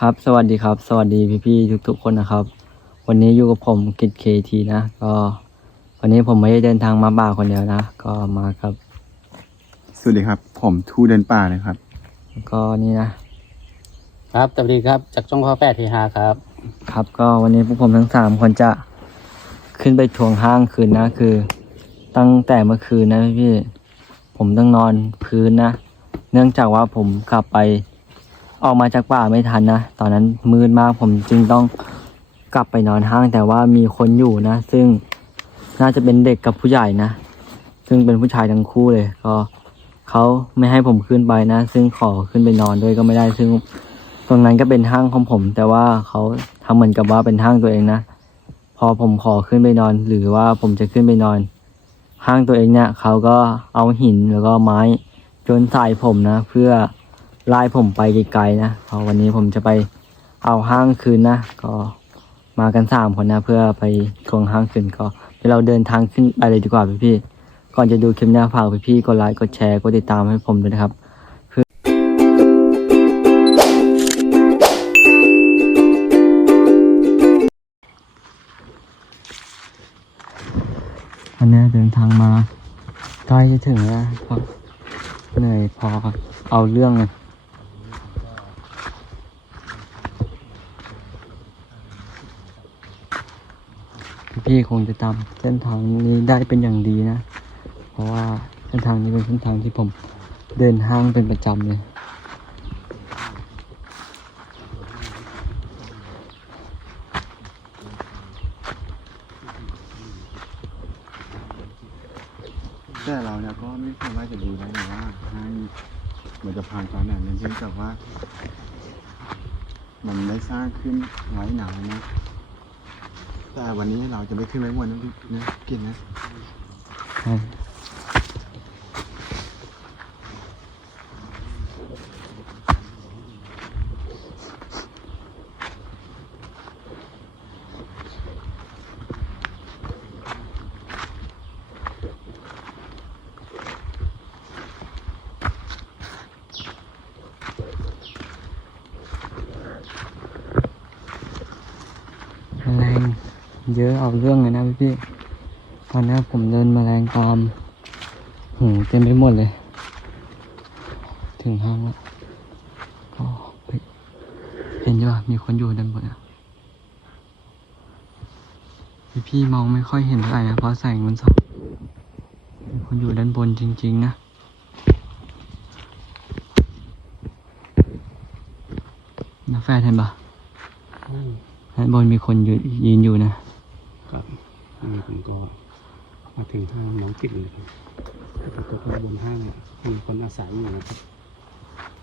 ครับ สวัสดีครับ สวัสดีพี่ๆทุกๆคนนะครับ วันนี้อยู่กับผมกิจเคทีนะ ก็ วันนี้ผมไม่ได้เดินทางมาบ่าคนเดียวนะ ก็มากับ สวัสดีครับ ผมทูเดินป่านะครับแล้วก็นี่นะ ครับสวัสดีครับ จากช่องพ่อแปดทีหาครับ ครับ ก็วันนี้พวกผมทั้งสามคนจะขึ้นไปทวงห้างคืนนะ คือ ตั้งแต่เมื่อคืนนะพี่ๆผมต้องนอนพื้นนะ เนื่องจากว่าผมกลับไป ออกมาจากป่าไม่ทันนะ ตอนนั้นมืดมากผมจึงต้องกลับไปนอนห้างแต่ว่ามีคนอยู่นะ ซึ่งน่าจะเป็นเด็กกับผู้ใหญ่นะ ซึ่งเป็นผู้ชายทั้งคู่เลย ก็เขาไม่ให้ผมขึ้นไปนะ ซึ่งขอขึ้นไปนอนด้วยก็ไม่ได้ ซึ่งตรงนั้นก็เป็นห้างของผม แต่ว่าเขาทำเหมือนกับว่าเป็นห้างตัวเองนะ พอผมขอขึ้นไปนอน หรือว่าผมจะขึ้นไปนอน ห้างตัวเองเนี่ยเขาก็เอาหินแล้วก็ไม้โยนใส่ผมนะ เพื่อ ไล่ผมไปไกลๆนะเพราะวันนี้ผมจะไปเอาห้างคืนนะ ก็มากันสามคนนะ เพื่อไปทวงห้างคืนก็เดี๋ยวเราเดินทางขึ้นไปเลยดีกว่าพี่ๆก่อนจะดูคลิปนี้ฝากพี่ๆกดไลค์กดแชร์กดติดตามให้ผมด้วยนะครับเพื่ออันนี้เดินทางมาใกล้จะถึงแล้วเหนื่อยพอเอาเรื่องเลย พี่ๆคงจะจำเส้นทางนี้ได้เป็นอย่างดีนะ เพราะว่าเส้นทางนี้เป็นเส้นทางที่ผมเดินห้างเป็นประจำเลย แต่เราเนี่ยก็ไม่สามารถจะดูได้เลยว่าห้างมันจะผ่านตอนไหนเนื่องจากว่า มันได้สร้างขึ้นไว้นานนะ แต่วันนี้เราจะไม่ขึ้นไว้บนนั้นนะกินนะ ใช่แมลง เยอะเอาเรื่องเลยนะพี่ๆตอนนี้ผมเดินแมลงตามหูเต็มไปหมดเลย ถึงห้างแล้วก็เฮ้ยเห็นใช่ปะมีคนอยู่ด้านบนอะพี่ๆมองไม่ค่อยเห็นเท่าไหร่นะเพราะแสงมันส่องมีคนอยู่ด้านบนจริง ๆ นะนะแฟนเห็นปะด้านบนมีคนยืนยืนอยู่นะครับอันนี้ ผมก็มาถึงห้างน้องกิดเลยครับแล้วก็บนห้างเนี่ยมีคนอาศัยอยู่นะครับ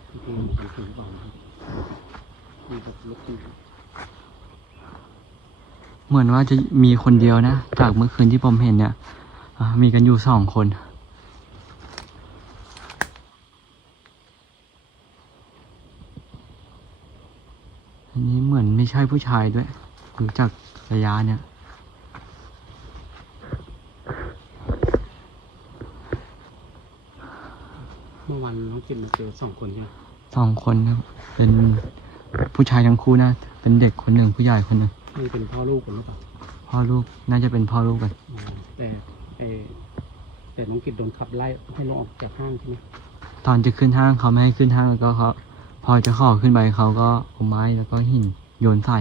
ที่ผมถึงก่อนครับมีรถรถที่เหมือนว่าจะมีคนเดียวนะ จากเมื่อคืนที่ผมเห็นเนี่ยมีกันอยู่สองคนอันนี้เหมือนไม่ใช่ผู้ชายด้วยดูจากระยะเนี่ย เมื่อวันน้องกิดมาเจอสองคนใช่ไหมสองคนนะเป็นผู้ชายทั้งคู่นะ เป็นเด็กคนหนึ่งผู้ใหญ่คนหนึ่งนี่เป็นพ่อลูกกันหรือเปล่าพ่อลูกน่าจะเป็นพ่อลูกกันอ๋อแต่ไอแต่น้องกิดโดนขับไล่ให้ลงออกจากห้างใช่ไหมตอนจะขึ้นห้างเขาไม่ให้ขึ้นห้างแล้วก็เขาพอจะขอขึ้นไปเขาก็เอาไม้แล้วก็หินโยนใส่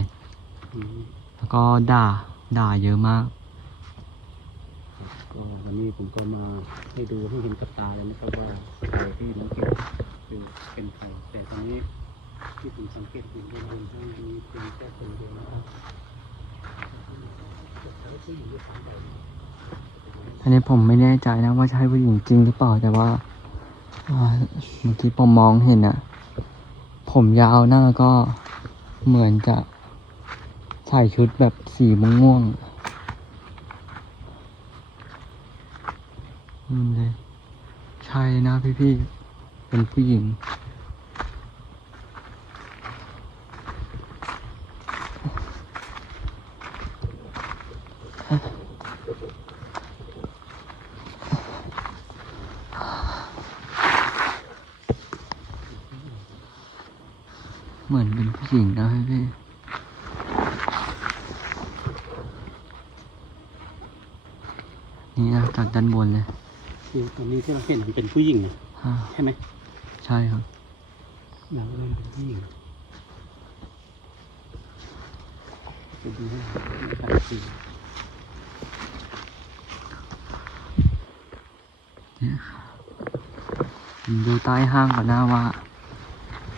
อืม แล้วก็ด่าด่าเยอะมาก ก็วันนี้ผมก็มาให้ดูให้เห็นกับตาเลยนะครับว่าใครที่น้องกิดคือเป็นใครแต่ตอนนี้ที่ผมสังเกตเห็นบนบนห้างมีเพียงแค่คนเดียวนะครับอันนี้ผมไม่แน่ใจนะว่าใช่ผู้หญิงจริงหรือเปล่าแต่ว่าอ่าเมื่อกี้ผมมองเห็นอะผมยาวหน้าก็เหมือนจะใส่ชุดแบบสีม่วงๆ อืมเลยใช่นะพี่ๆเป็นผู้หญิง เหมือนเป็นผู้หญิงนะพี่พี่นี่นะจากด้านบนเลย คือตอนนี้ที่เราเห็นมันเป็นผู้หญิงนะอ่าใช่ไหมใช่ครับ เราเริ่มเป็นผู้หญิงจะดูให้นะครับคือผมดูใต้ห้างก่อนหน้าว่า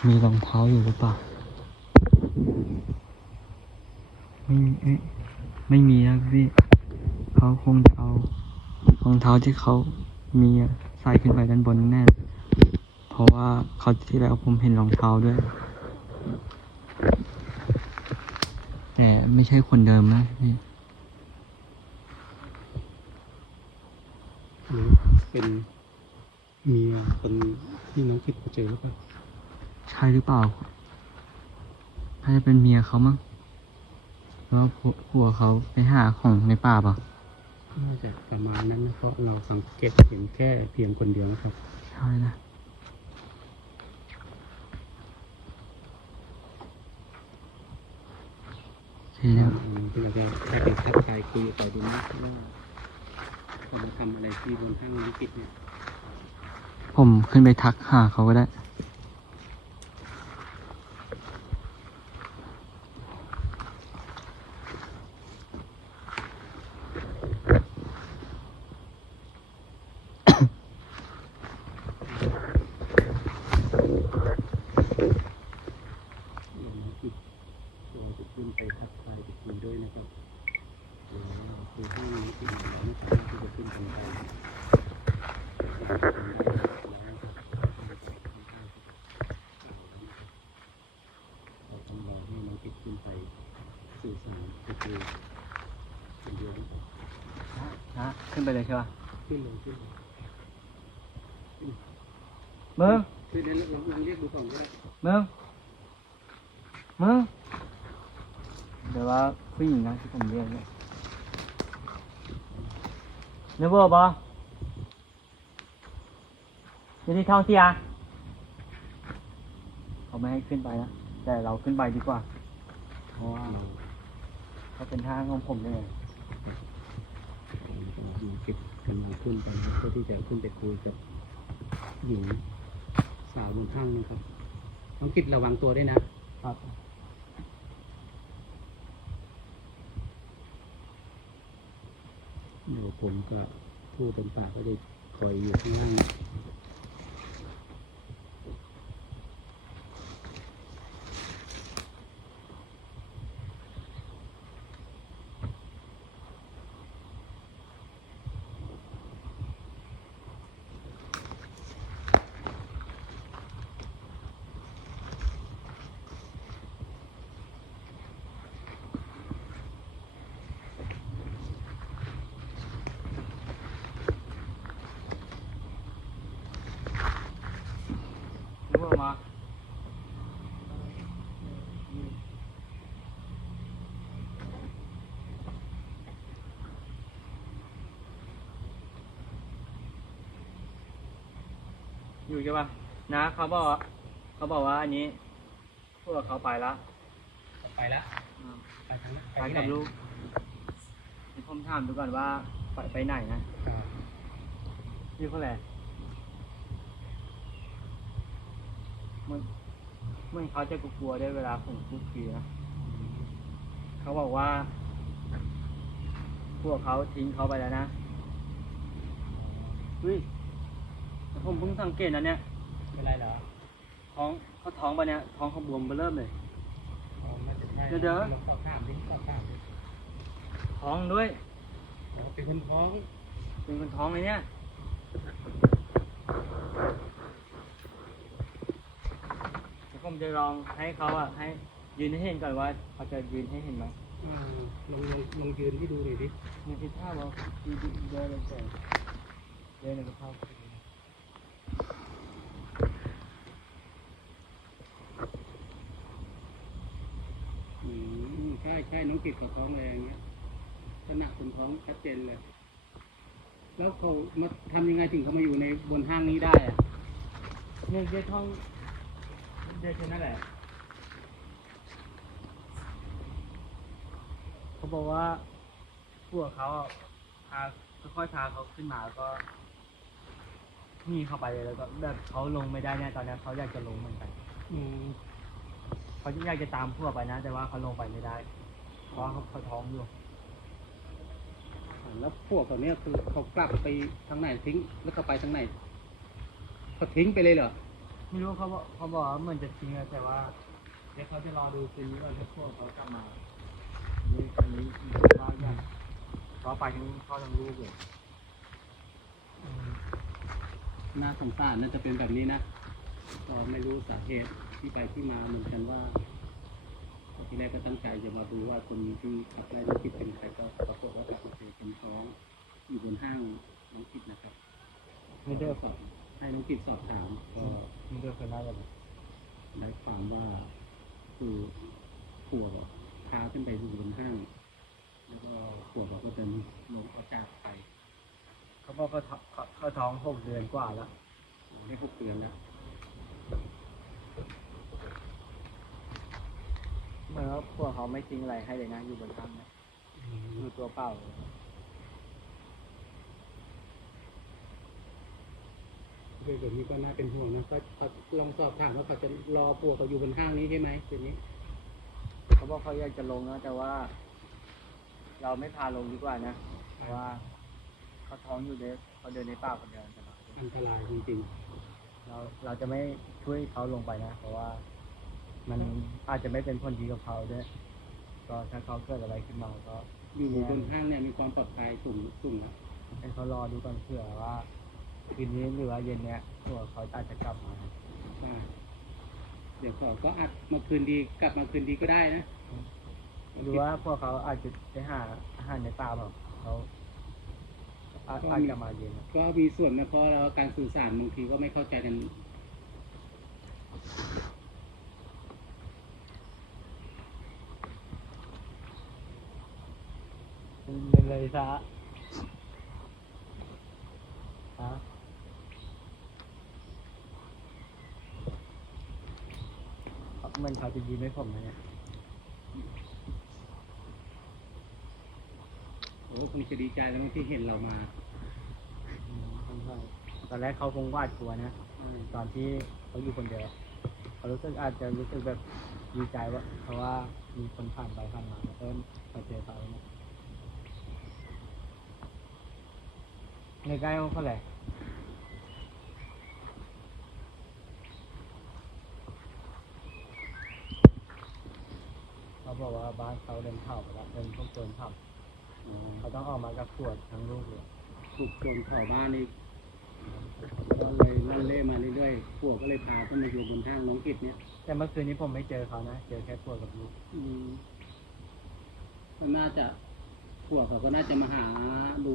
มีรองเท้าอยู่หรือเปล่า ไม่ไม่ไม่มีนะพี่ เขาคงจะเอารองเท้าที่เขา มีอะใส่ขึ้นไปด้านบนแน่ เพราะว่าเขาวที่แล้วผมเห็นรองเท้าด้วย แต่ไม่ใช่คนเดิมนะพี่หรือเป็นเมียคนที่น้องคิดไปเจอหรือเปล่าใช่หรือเปล่าน่าจะเป็นเมียเขามั้งหรือว่าผัวผัวเขาไปหาของในป่าเปล่า น่าจะประมาณนั้นนะเพราะเราสังเกตเห็นแค่เพียงคนเดียวนะครับ ใช่นะโอเคนะอืมเราจะแค่ไปทักทายคุยต่อดูนะว่าคนมาทำอะไรที่บนห้างน้องคิดเนี่ย ผมขึ้นไปทักหาเขาก็ได้เดี๋ยวน้องคิดเราจะขึ้นไปทักทายไปคุยด้วยนะครับแล้วคือห้างน้องคิดเนี่ยเราไม่สามารถที่จะขึ้นไปได้เราต้องรอให้น้องคิดขึ้นไปสื่อสารกับคุยคนเดียวนะครับ นะขึ้นไป เลยใช่ป่ะขึ้นเลยขึ้นเลยมึงขึ้นเลยลองลองเรียกดูก่อนก็ได้มึงมึงเดี๋ยวว่าผู้หญิงนะที่ผมเรียกเนี่ยเนื้อเบอร์บออยู่ที่ท้องเสียเขาไม่ให้ขึ้นไปนะแต่เราขึ้นไปดีกว่าเพราะว่าเขาเป็นทางของผมเลยดูเก็บกำลังขึ้นไปนะครับเพื่อที่จะขึ้นไปคุยกับหญิงสาวบนห้างนะครับน้องกิดระวังตัวด้วยนะครับเดี๋ยวผมกับผู้เป็นป่าก็จะคอยอยู่ข้างล่าง ใช่ป่ะนะเขาบอกว่าเขาบอกว่าอันนี้ พวกเขาไปแล้วไปแล้วอืมไปทางนั้นไปกับลูกเดี๋ยวผมถามดูก่อนว่าไปไปไหนนะชื่อเขาแหละมันเหมันเขาจะกลัวๆด้วยเวลาผมพูดคุยนะเขาบอกว่า พวกเขาทิ้งเขาไปแล้วนะเฮ้ยแต่ ผมเพิ่งสังเกตนะเนี่ยเป็นไรเหรอท้องเขาท้องไปเนี่ยท้องเขาบวมไปเริ่มเลยอ๋อไม่ใช่เดี๋ยวเดี๋ยวลองสอบถามดิสอบถามดิท้องด้วยอ๋อเป็นคนท้อง เป็นคนท้องเลยเนี่ยเดี๋ยวผมจะลองให้เขาอะให้ยืนให้เห็นก่อนว่าเขาจะยืนให้เห็นไหมอ่าลองลองลองยืนให้ดูหน่อยดิมีพิท่าเรายืนเดินเลยแต่เดินเลยก็เข้า ติดกับท้องเลยอย่างเงี้ยขณะคนท้องชัดเจนเลย แล้วเขามาทำยังไงถึงเขามาอยู่ในบนห้างนี้ได้อะเนี่ยเยท้องเยแค่นั่นแหละเขาบอกว่าพวกเขาพาค่อยๆพาเขาขึ้นมาก็นี่เข้าไปเลยแล้วก็แบบเขาลงไม่ได้เนี่ยตอนนี้เขาอยากจะลงเหมือนกันเขาอยากจะตามพวกไปนะ แต่ว่าเขาลงไปไม่ได้ เพราะเขาเขาท้องอยู่ แล้วพวกเขาเนี้ยคือเขากลับไปทางไหนทิ้ง แล้วเขาไปทางไหนเขาทิ้งไปเลยเหรอ ไม่รู้เขาบอกเขาบอกว่าเหมือนจะทิ้งแล้วแต่ว่า เดี๋ยวเขาจะรอดูคืนนี้ว่าถ้าพวกเขากลับมาอันนี้อันนี้ว่าอย่างเขาไปทั้งพ่อทั้งลูกเลยน่าสงสารน่าจะเป็นแบบนี้นะก็ไม่รู้สาเหตุที่ไปที่มาเหมือนกันว่า ที่แรกก็ตั้งใจจะมาดูว่าคนที่ขับไล่น้องกิจเป็นใครก็ปรากฏว่ากลับมาเจอคนท้องอยู่บนห้างน้องกิจนะครับไม่ได้สอบให้น้องกิจสอบถามก็ไม่ได้คนน่าจะแบบได้ความว่าคือผัวบอกพาขึ้นไปอยู่บนห้าง แล้วก็ผัวบอกว่าจะลงเอาจากไป เขาบอกเขาท้องเขาเขาท้องหกเดือนกว่าแล้วได้หกเดือนแล้ว เหมือนว่าพวกเขาไม่ทิ้งอะไรให้เลยนะอยู่บนถ้ำเนี่ยอยู่ตัวเปล่าเลยคือแบบนี้ก็น่าเป็นห่วงนะก็ก็ลองสอบถามว่าเขาจะรอผัวเขาอยู่บนห้างนี้ใช่ไหมทีนี้ เขาบอกเขาอยากจะลงนะแต่ว่า เราไม่พาลงดีกว่านะเพราะว่าเขาท้องอยู่เด็กเขาเดินในป่าคนเดียวอันตรายอันตรายจริงเราเราจะไม่ช่วยเขาลงไปนะ เพราะว่า มันอาจจะไม่เป็นผลดีกับเขาด้วยก็ถ้าเขาเกิดอะไรขึ้นมาก็ๆอยู่บนห้างเนี่ยมีความปลอดภัยสูงสูงนะให้เขารอดูก่อนเผื่อว่าคืนนี้หรือว่าเย็นเนี้ยตัวเขาอาจจะกลับมาว่าเดี๋ยวเขาก็อาจมาคืนดีกลับมาคืนดีก็ได้นะหรือว่าพวกเขาอาจจะไปหาอาหารในป่าแบบเขาอาอาจจะมาเย็นนะก็มีส่วนนะเพราะเราการสื่อสารบางทีก็ไม่เข้าใจกัน เป็นเลยซะฮะเหมันเขาจะยิ้มให้ผมนะเนี่ยโอ้คงจะดีใจแล้วมั้งที่เห็นเรามาอืมค่อนข้างตอนแรกเขาคงหวาดกลัวนะอืมตอนที่เขาอยู่คนเดียวเขารู้สึกอาจจะรู้สึกแบบดีใจว่า เพราะว่ามีคนผ่านไปผ่านมาแล้วก็มาเจอเขาเนี่ย ในใกล้เขาแหละเขาบอกว่าบ้านเขาเดินเผาไปแล้วเดินพวกโจรเผาเขาต้องออกมากับขวดทั้งลูกเลยถูกโจรเผาบ้านนี่ก็เลยลั่นเล่มาเรื่อยๆผัวก็เลยพาขึ้นมาอยู่บนห้างน้องกิจเนี่ย แต่เมื่อคืนนี้ผมไม่เจอเขานะ เจอแค่ขวดกับลูกอืมก็น่าจะ พวกเขาก็น่าจะมาหาดู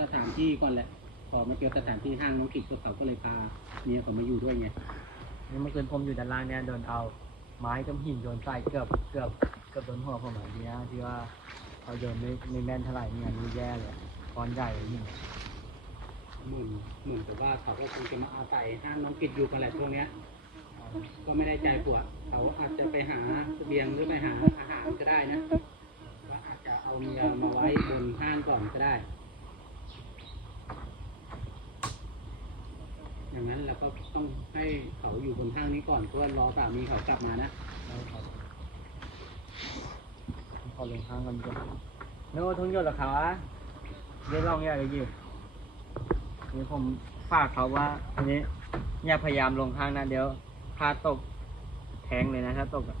สถานที่ก่อนแหละพอมาเจอสถานที่ห้างน้องกิจพวกเขาก็เลยพาเมียเขามาอยู่ด้วยไงนี่เมื่อคืนผมอยู่ด้านล่างเนี่ยโดนเอาไม้กับหินโดนใส่เกือบเกือบเกือบโดนหัวผมอะทีนะที่ว่าเขาโดนไม่ไม่แม่นเท่าไหร่เนี่ยนี่แย่เลยก้อนใหญ่นี่เหมือนเหมือนกับว่าเขาก็คงจะมาอาศัยห้างน้องกิจอยู่กันแหละช่วงเนี้ยก็ไม่ได้ใจผัวเขาอาจจะไปหาเสบียงหรือไปหาอาหารก็ได้นะว่า อาจจะเอามียมาไว้บนห้างก่อนก็ได้ อย่างนั้นเราก็ต้องให้เขาอยู่บนห้างนี้ก่อนเพื่อรอสามีเขากลับมานะได้ครับขอลงข้างกันก่อนโน้ทุ่งยศเหรอคะเดี๋ยวลองอย่าเลยยินี่ผมฝากเขาว่าอันนี้อย่าพยายามลงข้างนะเดี๋ยวพาตกแทงเลยนะถ้าตกอะ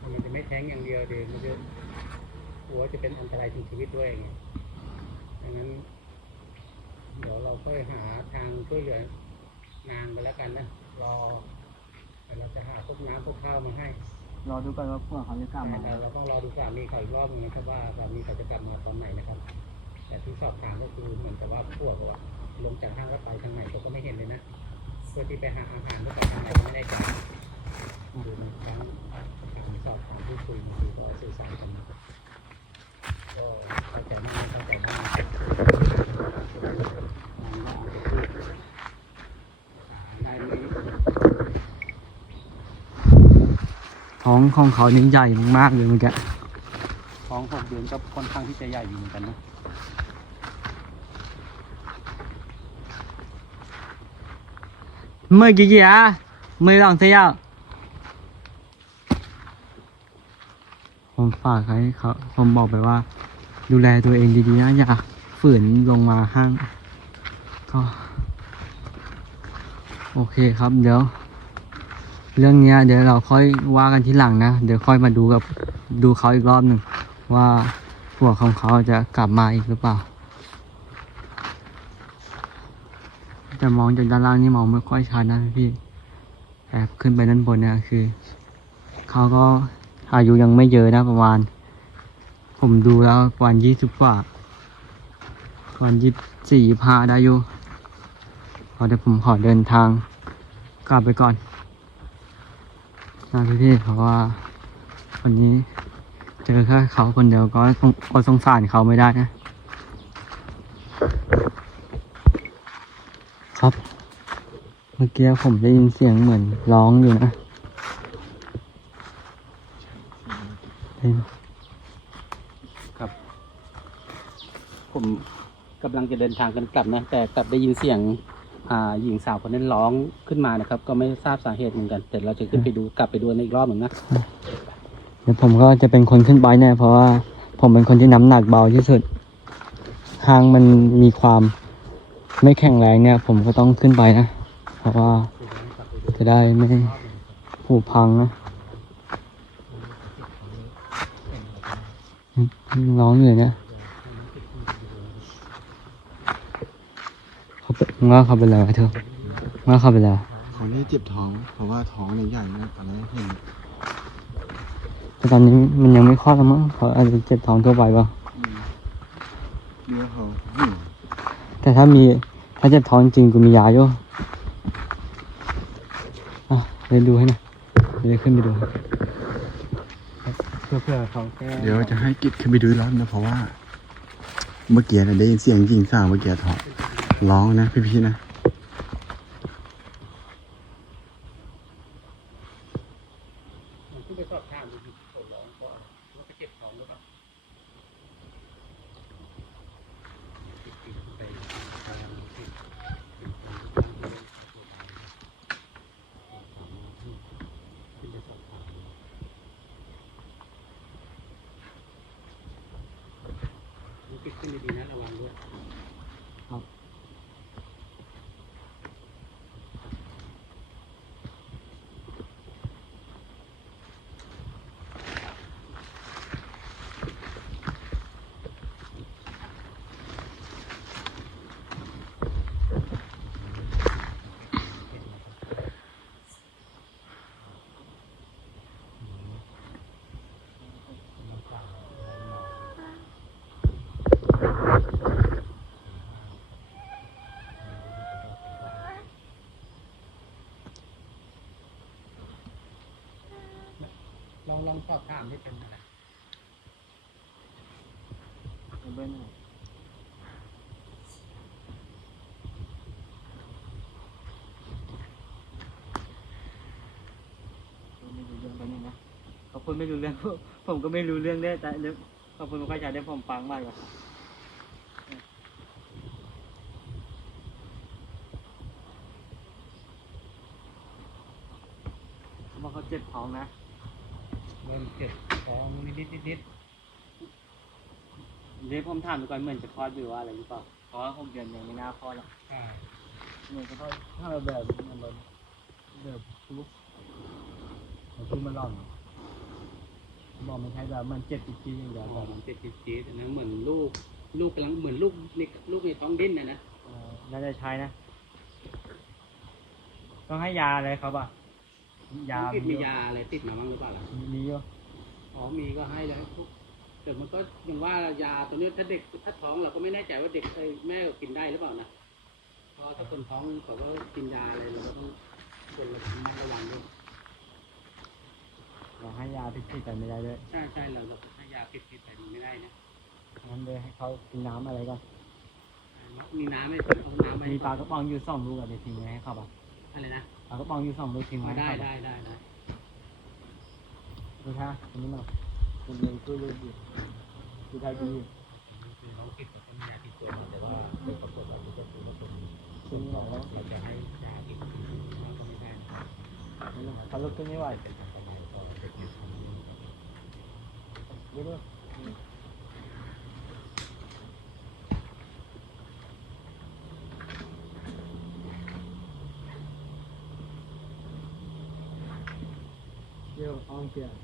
มันจะไม่แทงอย่างเดียวเดี๋ยวมันจะ ลัวจะเป็นอันตรายถึงชีวิตด้วยไงดังนั้น เดี๋ยวเราค่อยหาทางช่วยเหลือนางไปแล้วกันนะรอแต่เราจะหาพวกน้ำพวกข้าวมาให้ รอดูก่อนว่าพวกเขาจะกลับมาแต่เราต้องรอดูสามีเขาอีกรอบหนึงนะครับว่าสามีเขาจะกลับมาตอนไหนนะครับ แต่ที่สอบถามก็คือเหมือนกับว่าพวกเขาอะลงจากห้างแล้วไปทางไหนเขาก็ไม่เห็นเลยนะเพื่อที่ไปหาอาหารก็ไปทางไหนก็ไม่ได้ใจดูในครั้งการสอบถามที่คุยมันคือก็สื่อสารกันนะครับ ท้องของเขานี่ใหญ่มากเลยเมื่อกี้พท้องหกเดือนก็ค่อนข้างที่จะใหญ่อยู่เหมือนกันนะ mười cái gì à mười lòng thế à ผมฝากให้เขาผมบอกไปว่า ดูแลตัวเองดีๆนะอย่าฝืนลงมาห้าง ก็ โอเคครับ เดี๋ยว เรื่องเนี้ยเดี๋ยวเราค่อยว่ากันทีหลังนะ เดี๋ยวค่อยมาดูกับดูเขาอีกรอบหนึ่งว่าผัวของเขาจะกลับมาอีกหรือเปล่า แต่มองจากด้านล่างนี่มองไม่ค่อยชัดนะพี่แต่ขึ้นไปด้านบนเนี่ยคือ เขาก็ อายุยังไม่เยอะนะประมาณ ผมดูแล้วประมาณยี่สิบกว่าประมาณยี่สี่พาได้อยู่เดี๋ยวผมขอเดินทางกลับไปก่อนนะพี่พี่เพราะว่าวันนี้เจอแค่เขาคนเดียวก็สงก็สงสารเขาไม่ได้นะ ครับ เมื่อกี้ผมได้ยินเสียงเหมือนร้องอยู่นะได้ยิน ครับ ผมกำลังจะเดินทางกันกลับนะ แต่กลับได้ยินเสียง อ่า หญิงสาวคนนั้นร้องขึ้นมานะครับ ก็ไม่ทราบสาเหตุเหมือนกัน แต่เราจะขึ้นไปดูกลับไปดูอีกรอบหนึ่งนะ เดี๋ยวผมก็จะเป็นคนขึ้นไปแน่เพราะว่าผมเป็นคนที่น้ำหนักเบาที่สุดทางมันมีความไม่แข็งแรงเนี่ย ผมก็ต้องขึ้นไปนะ เพราะว่าจะได้ไม่ผุพังนะ ร้องอยู่เลยเนี่ยเขาเป็นว่าเขาเป็นอะไรวะเธอว่าเขาเป็นอะไรเขานี่เจ็บท้อง เพราะว่าท้องเนี่ยใหญ่นะตอนนี้เห็นแต่ตอนนี้มันยังไม่คลอดแล้วมั้งเขาอาจจะเจ็บท้องทั่วไปเปล่าเนื้อเขาหิวแต่ถ้ามีถ้าเจ็บท้องจริงกูมียาอยู่อะเดี๋ยวดูให้หน่อยเดี๋ยวขึ้นไปดูให้ เพื่อเขาแก้เดี๋ยวจะให้กิดขึ้นไปดูร้อนนะเพราะว่า เมื่อกี้เนี่ยได้ยินเสียงจริงสาวเมื่อกี้ท้อดร้องนะพี่ๆนะ ขึ้นไปสอบถามดูดิเขาร้องเพราะอะไรว่าไปเจ็บท้องหรือเปล่า ปิดขึ้นดีๆนะระวังด้วยครับ องสอบถามที่เป็นอะไรไม่รู้เรื่องไปนี่นะเขาพูดไม่รู้เรื่อง ผมก็ไม่รู้เรื่องได้แต่เดี๋ยวเขาพูดไม่ค่อยชัดได้ผมฟังมากกว่าเขาบอกเขาเจ็บท้องนะ จ็บท้องนิดนิดนิดนิดเดี๋ยวผมถามดูก่อนเหมือนจะคลอดหรือว่าอะไรหรือเปล่าเพราะว่าหกเดือนยังไม่น่าคลอดหรอกอ่าเหมือนจะคลอดถ้าเราแบบมันแบบแบบลุกมันขึ้นมาหล่อนบอกไม่ใช่แบบมันเจ็บจริงๆอย่างเดียวอ๋แบอบมันเจ็บจี๊ดๆนะเหมือนลูก ลูกกำลังเหมือนลูกในลูกในท้องดิ้นนะนะเอ่อน่าจะใช้นะ ต้องให้ยาอะไรครับอะ ยาน้องกินมีมียาอะไรติดมาบ้างหรือเปล่าล่ะ มีอยู่อ๋ อมีก็ให้แล้วทุกแต่มันก็ยังว่ายาตัวนี้ถ้าเด็กถ้าท้องเราก็ไม่แน่ใจว่าเด็กเอ้ยแม่กินได้หรือเปล่านะเพราะถ้าคนท้องเขาก็กินยาอะไรเราก็ต้องควรระมัดระวังด้วยเราให้ยาพิษๆกันไม่ได้ด้วยใช่ใช่เราเราให้ยาผิดผิดๆใส่ไม่ได้นะงั้นเลยให้เขากินน้ำอะไรก่อนมีน้ำไหมเอาน้ำไหมมีปลากระป๋องอยู่สองลูกอะเดี๋ยวทิ้งไว้ให้เขาป่ะอะไรนะปลากระป๋องอยู่สองลูกทิ้งอ๋ไว้อให้ได้เขาได้ได้ได้ ดูท่าอันนี้มาคุณเลี้ยงตู้ลูกอยู่ผู้ชายดีน้องกิดกับคนยาติดตัวมาแต่ว่าเป็นปรากฏว่ามันก็คือว่าเป็นขึ้นไม่ไหวแล้วเราจะให้ยาติดมากก็ไม่ได้เขาลุกขึ้นไม่ไหวเป็นอันตรายพอเราไปกินเยอะเดี๋ยวเอาเกียร์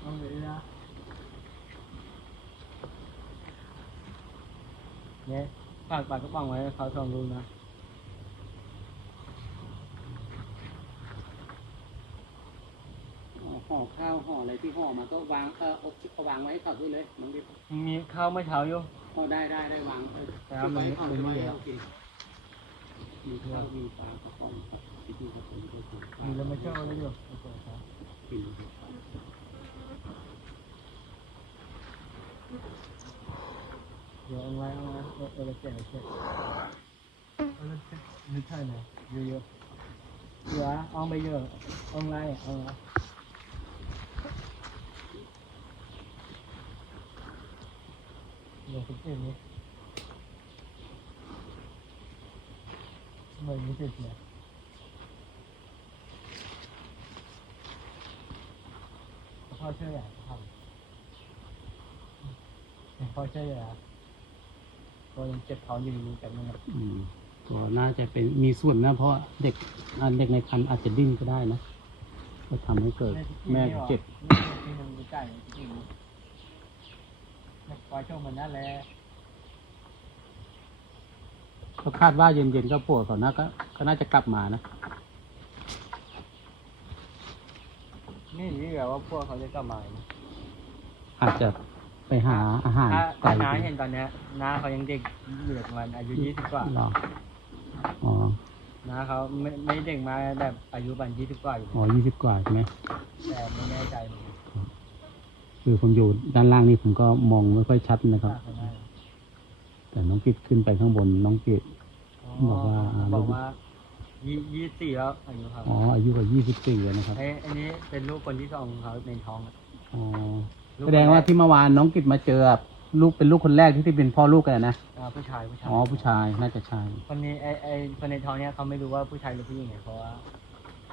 เอาเลยนะเนี่ยฝากปากกระป๋องไว้ให้เขาสองลูกนะห่อข้าวห่ออะไรที่ห่อมาก็วางเอออบเอาวางไว้ให้เขาด้วยเลยน้องดิบมีข้าวเมื่อเช้าอยู่พอได้ได้ได้วางเออแต่ว่ามันไว้ให้เขามันไม่ไว้เยให้อะเรากินมีข้าวมีปลากระป๋องครับ ที่ที่กระป๋องก็คือมีแล้วไม่เจ้าเลยอยู่โอเคครับกินเดี๋ยวเอาไว้เอาไว้เออเออเราเจ็บเราเจ็บเอาเราเจ็บไม่ใช่นะเยอะๆเหลือเอาไปเยอะเอาไว้เอาไว้เดี๋ยวคุณเจ็บนี้ทำไมไม่เจ็บเนี่ย พ่อช่วยอะพ่อพ่อช่วยอะก็ยังเจ็บท้องอยู่กันนะครับอืมก็น่าจะเป็นมีส่วนนะ เพราะเด็กอ่าเด็กในครรภ์อาจจะดิ้นก็ได้นะก็ทำให้เกิดแม่เจ็บที่มันรู้ใจจริงๆคอยช่วงมันนั่นแหละก็คาดว่าเย็นๆก็ปวดก่อนนะก็ก็น่าจะกลับมานะ นี่นี่แบบว่าพวกเขาจะกลับมาไหมอาจจะไปหาอาหารถ้าไกลน้าเห็นตอนเนี้ยน้าเขายังเด็กอยู่ประมาณอายุยี่สิบกว่าหรออ๋อน้าเขาไม่ไม่เด็กมาแบบอายุประมาณยี่สิบกว่าอยู่อ๋อยี่สิบกว่าใช่ไหมแต่ไม่แน่ใจเหมือนกันคือผมอยู่ด้านล่างนี่ผมก็มองไม่ค่อยชัดนะครับว่าเขาได้แต่น้องปิดขึ้นไปข้างบนน้องปิดบอกว่าบอกว่า ยี่ยี่สิบสี่แล้วอายุเขาอ๋ออายุกว่ายี่สิบสี่นะครับไอ้ไอ้นี้เป็นลูกคนที่สองของเขาในท้องอะอ๋อลูกแสดงว่าที่เมื่อวานน้องกิดมาเจอลูกเป็นลูกคนแรกที่ที่เป็นพ่อลูกกันนะอ่าผู้ชายผู้ชายอ๋อผู้ชายน่าจะชายคนนี้ไอไอคนในท้องเนี้ยเขาไม่รู้ว่าผู้ชายหรือผู้หญิงไงเพราะว่า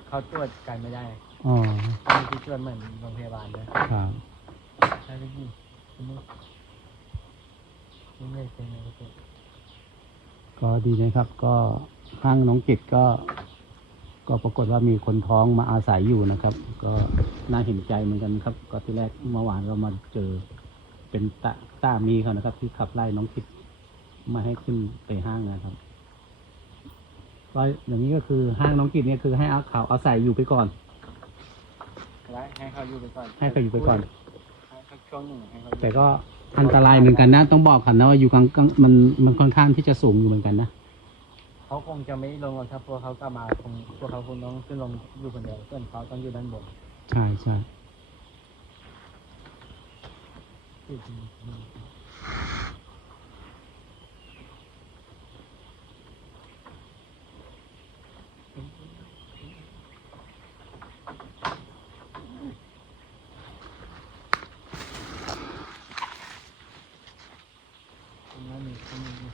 เขาตรวจกันไม่ได้อ๋อเขามีที่ตรวจเหมือนโรงพยาบาลเลยครับใช่ไหมพี่คุณนี่นี่ไม่เป็นไรก็เป็นก็ดีนะครับก็ ข้างน้องกิดก็ ก็ปรากฏว่ามีคนท้องมาอาศัยอยู่นะครับ ก็น่าเห็นใจเหมือนกันครับ ก็ที่แรกเมื่อวานเรามาเจอเป็นตาตามีเขานะครับ ที่ขับไล่น้องกิดมาให้ขึ้นไปห้างนะครับก็อย่างนี้ก็คือห้างน้องกิดเนี่ยคือให้เอาเขาอาศัยอยู่ไปก่อนและให้เขาอยู่ไปก่อน ให้เขาอยู่ไปก่อน ให้เขาช่วงหนึ่งให้เขาอยู่แต่ก็อันตรายเหมือนกันนะ ต้องบอกกันนะว่าอยู่กลางกลางมันมันค่อนข้างที่จะสูงอยู่เหมือนกันนะ เขาคงจะไม่ลงหรอกถ้าพวกเขากลับมาคงพวกเขาคงต้องขึ้นลงอยู่คนเดียวส่วนเขาต้องอยู่ด้านบนใช่ใช่ ตรงนั้นมีคนหนึ่ง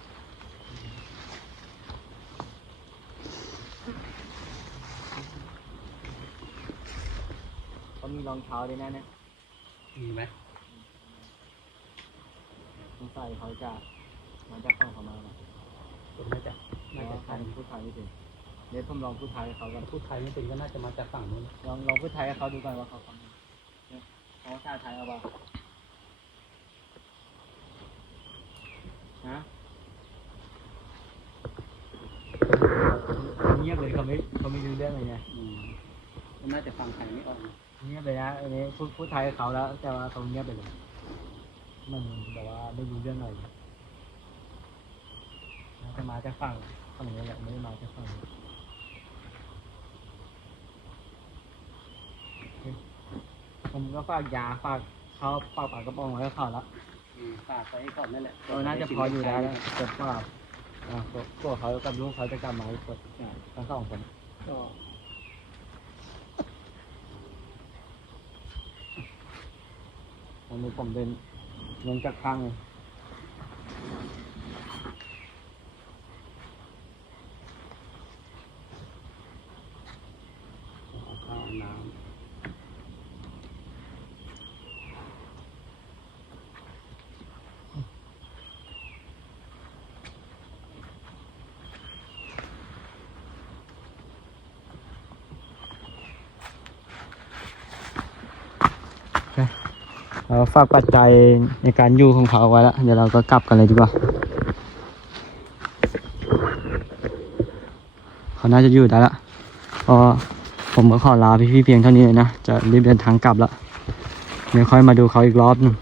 เขามีร องเท้าด้วยนะเนี่ยมีไหมสงสัยเขาจะมันจะเข้าเขามานะผมน่าจะน่าน่าจะจะใช่พูดไทยไม่เป็นเดี๋ยวผมลองพูดไทยให้เขากันพูดไทยไม่เป็นก็น่าจะมาจากฝั่งนู้นลองลองพูดไทยให้เขาดูก่อนว่าเขาฟังเนี่ยเขาชาติไทยเอาบ้างฮะเงียบเลยเขาไม่เขาไม่รู้เรื่องเลยไงอืมก็น่าจะฟังไทยไม่ออกนะ เงียบเลยนะอันนี้พูดพูดไทยกับเขาแล้ว แต่ว่าเขาเงียบไปเลย มันแบบว่าไม่รู้เรื่องอะไรเลยน่าจะมาจากฝั่งฝั่งนี้แหละไม่ได้มาจากฝั่งนี้ผมก็ฝากยาฝากเขาฝากปากกระป๋องไว้ให้เขาแล้วอืมฝากไปให้ก่อนนั่นแหละเออน่าจะพออยู่ได้แล้วเกิดว่าอ่าพวกพวกเขากับลูกเขาจะกลับมาอีกคนทั้งสองคนก็ันนี้ผมเป็นเงินจากข้างเลย เอาข้าวเอาน้ำ เรา ฝากปัจจัยในการอยู่ของเขาไว้แล้วเดี๋ยวเราก็กลับกันเลยดีกว่า เขาน่าจะอยู่ได้ละก็ผมก็ขอลาพี่ๆเพียงเท่านี้เลยนะ จะรีบเดินทางกลับละเดี๋ยวค่อยมาดูเขาอีกรอบหนึง